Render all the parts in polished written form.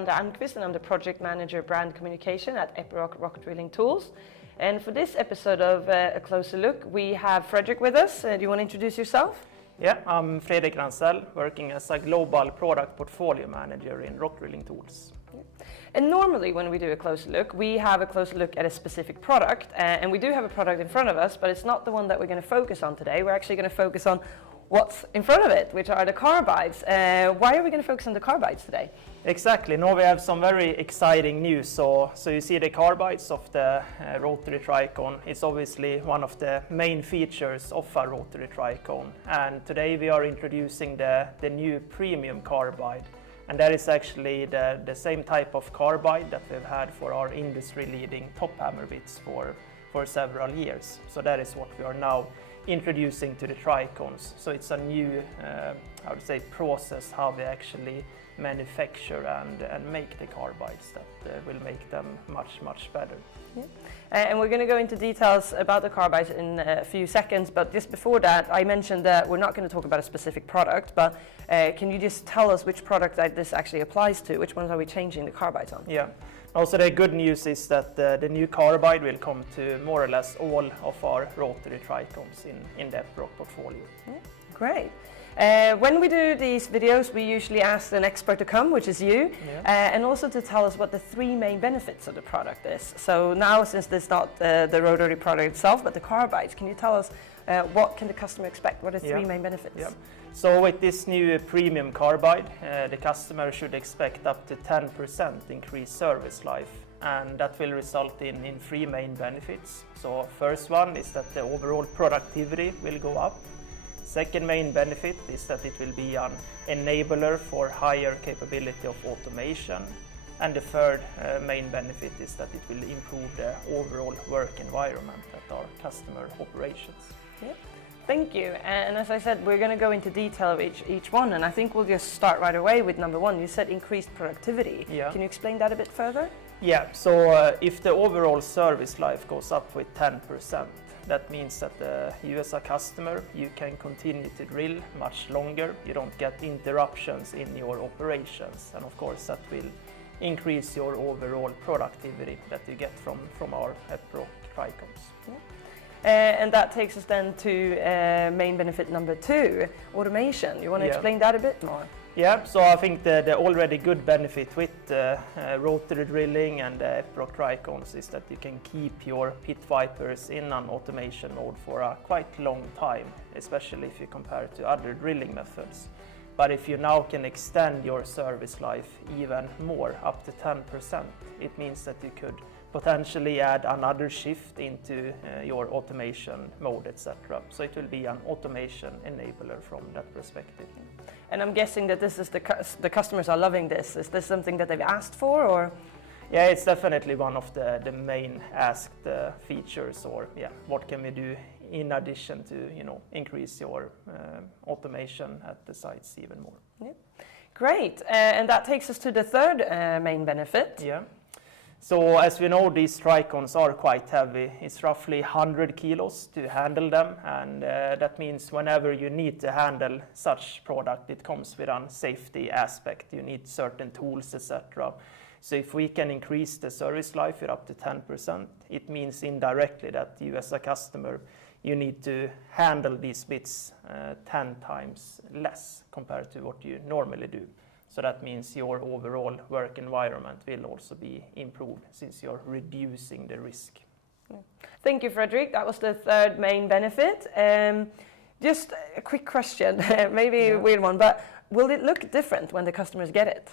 Sandra Almqvist, and I'm the Project Manager Brand Communication at Epiroc Rock Drilling Tools. And for this episode of A Closer Look, we have Fredrik with us. Do you want to introduce yourself? Yeah, I'm Fredrik Ransell, working as a Global Product Portfolio Manager in Rock Drilling Tools. And normally when we do a closer look, we have a closer look at a specific product, and we do have a product in front of us, but it's not the one that we're going to focus on today. We're actually going to focus on what's in front of it, which are the carbides. Why are we going to focus on the carbides today? Exactly. Now we have some very exciting news. So you see the carbides of the rotary tricone. It's obviously one of the main features of a rotary tricone. And today we are introducing the new premium carbide. And that is actually the same type of carbide that we've had for our industry-leading top hammer bits for several years. So that is what we are now introducing to the tricones. So it's a new, I would say, process how we actually manufacture and make the carbides that will make them much better. Yeah. And we're going to go into details about the carbides in a few seconds, but just before that, I mentioned that we're not going to talk about a specific product, but can you just tell us which product that this actually applies to? Which ones are we changing the carbides on? Yeah. Also, the good news is that the new carbide will come to more or less all of our rotary tricones in the Epiroc portfolio. Yeah. Great. When we do these videos, we usually ask an expert to come, which is you, and also to tell us what the three main benefits of the product is. So now, since this is not the rotary product itself, but the carbides, can you tell us what can the customer expect? What are the three main benefits? Yeah. So with this new premium carbide, the customer should expect up to 10% increased service life, and that will result in three main benefits. So first one is that the overall productivity will go up. Second main benefit is that it will be an enabler for higher capability of automation. And the third main benefit is that it will improve the overall work environment at our customer operations. Yeah. Thank you. And as I said, we're going to go into detail of each one, and I think we'll just start right away with number one. You said increased productivity. Yeah. Can you explain that a bit further? Yeah, so if the overall service life goes up with 10%, that means that you as a customer, you can continue to drill much longer. You don't get interruptions in your operations, and of course that will increase your overall productivity that you get from our Epiroc tricones. Yeah. And that takes us then to main benefit number two, automation. You want to explain that a bit more? Yeah, so I think the already good benefit with rotary drilling and the Epiroc tricones is that you can keep your pit vipers in an automation mode for a quite long time, especially if you compare it to other drilling methods. But if you now can extend your service life even more, up to 10%, it means that you could potentially add another shift into your automation mode, etc. So it will be an automation enabler from that perspective. And I'm guessing that this is the customers are loving this. Is this something that they've asked for, or? Yeah, it's definitely one of the main asked features, or what can we do in addition to increase your automation at the sites even more. Yeah. Great, and that takes us to the third main benefit. Yeah. So as we know, these tricones are quite heavy. It's roughly 100 kilos to handle them, and that means whenever you need to handle such product, it comes with a safety aspect. You need certain tools, etc. So if we can increase the service life with up to 10%, it means indirectly that you as a customer, you need to handle these bits 10 times less compared to what you normally do. So that means your overall work environment will also be improved since you're reducing the risk. Yeah. Thank you, Fredrik. That was the third main benefit. Just a quick question, maybe a weird one, but will it look different when the customers get it?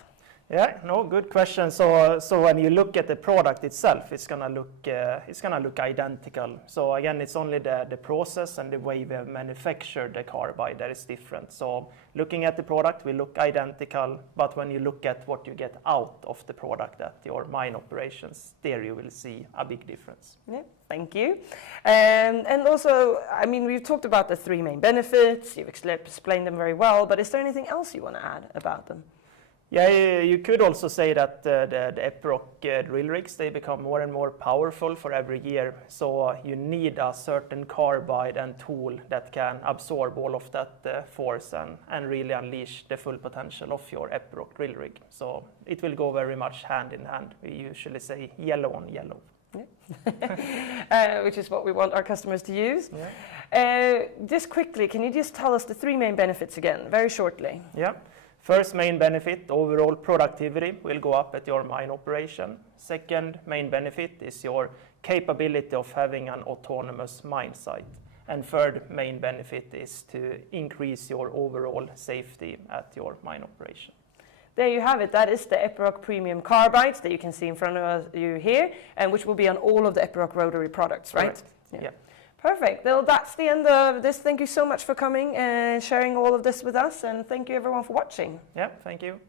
Yeah, no, good question. So when you look at the product itself, it's gonna look identical. So again, it's only the process and the way we have manufactured the carbide that is different. So looking at the product, we look identical, but when you look at what you get out of the product at your mine operations, there you will see a big difference. Yeah, thank you. And also, I mean, we've talked about the three main benefits. You've explained them very well, but is there anything else you want to add about them? Yeah, you could also say that the Epiroc drill rigs, they become more and more powerful for every year. So you need a certain carbide and tool that can absorb all of that force and really unleash the full potential of your Epiroc drill rig. So it will go very much hand in hand. We usually say yellow on yellow. Yeah. Which is what we want our customers to use. Yeah. Just quickly, can you just tell us the three main benefits again, very shortly? Yeah. First main benefit, overall productivity will go up at your mine operation. Second main benefit is your capability of having an autonomous mine site. And third main benefit is to increase your overall safety at your mine operation. There you have it. That is the Epiroc Premium Carbides that you can see in front of you here, and which will be on all of the Epiroc rotary products, right? Correct. Yeah. Perfect. Well, that's the end of this. Thank you so much for coming and sharing all of this with us, and thank you everyone for watching. Yeah, thank you.